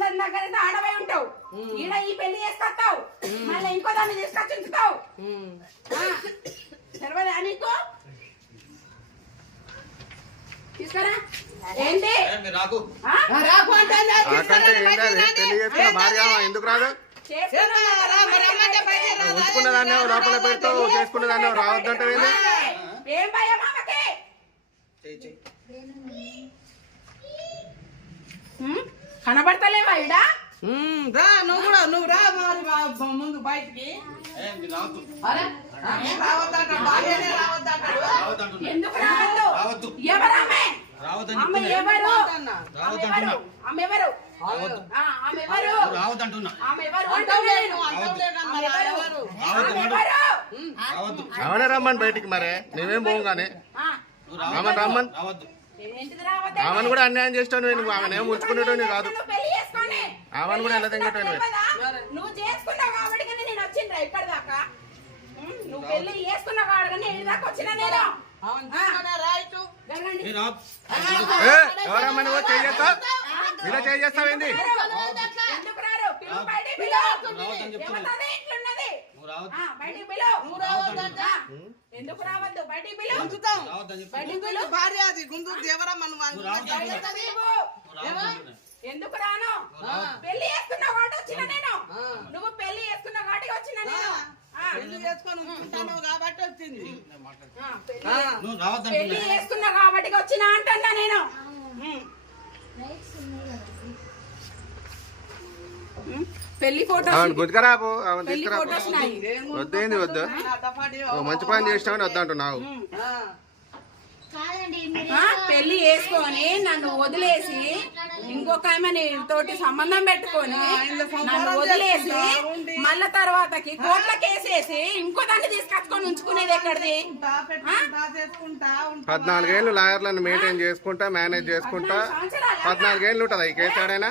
కొందరు దగ్గర ఆడవై ఉంటావు ఈడ ఈ పెళ్లి చేసుకొస్తావు మళ్ళీ ఇంకో దాన్ని తీసుకొచ్చి ఉంచుతావు రావద్దంటే కనబడతలేవా ఇడా రా నువ్వు కూడా నువ్వు రా మరి ముందు బయటికి అరే రమ్మని బయటికి మరే మేమేం పోగానే రమ్మన్ రమ్మన్ రావద్దు ఆమెను కూడా అన్యాయం చేస్తాను నువ్వు ఆమెను ఏం ఉంచుకునేటోని కాదు ఆమెను కూడా ఎలా తెంగటోని నువ్వు చేసుకున్నావు కాబట్టి నేను నేను వచ్చిన ఎవరమ్మని ఇలా చేస్తావేంది ఎందుకు రావద్దు బయటికి పిలువు గుంజుతాం బయటికి పిలువు భార్య అది ఎందుకు రాను పెళ్లి చేస్తున్నా కాబట్టి వచ్చిన నేను నువ్వు పెళ్లి చేస్తున్నా కాబట్టి వచ్చిన నేను పెళ్లి చేసుకొని కాబట్టి వచ్చింది పెళ్లి చేస్తున్నా కాబట్టి వచ్చిన అంటున్నా నేను పెళ్లి వద్దేంది వద్దు మంచి పని చేసినామని అంటున్నావు పెళ్లి వేసుకొని నన్ను వదిలేసి ఇంకొక ఆమె తోటి సంబంధం పెట్టుకొని నన్ను వదిలేసి మళ్ళా తర్వాతకి కోట్ల కేసేసి ఇంకో దాన్ని తీసుకొచ్చుకొని ఉంచుకునేది ఎక్కడిది పద్నాలుగేళ్ళు లాయర్లను మెయింటైన్ చేసుకుంటా మేనేజ్ చేసుకుంటా పద్నాలుగేళ్ళు ఉంటుంది ఈ కేసు ఆడైనా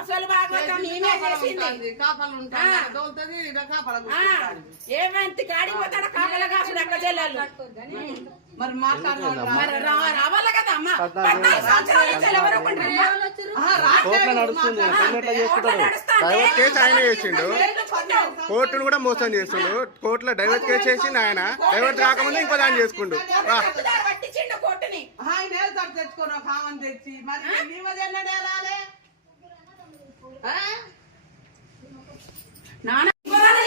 అసలు భాగవతం ఏమంతి కాడిపోతాడు కాపల మరి రావాలి కదా డైవర్ట్ కేసు ఆయన చేసిండు కోర్టును కూడా మోసం చేస్తుండు కోర్టులో డైవర్ట్ కేసు చేసి ఆయన డైవర్ట్ రాకముందు ఇంకో దాన్ని చేసుకుండు తెచ్చి మరి నాన్న నన్ను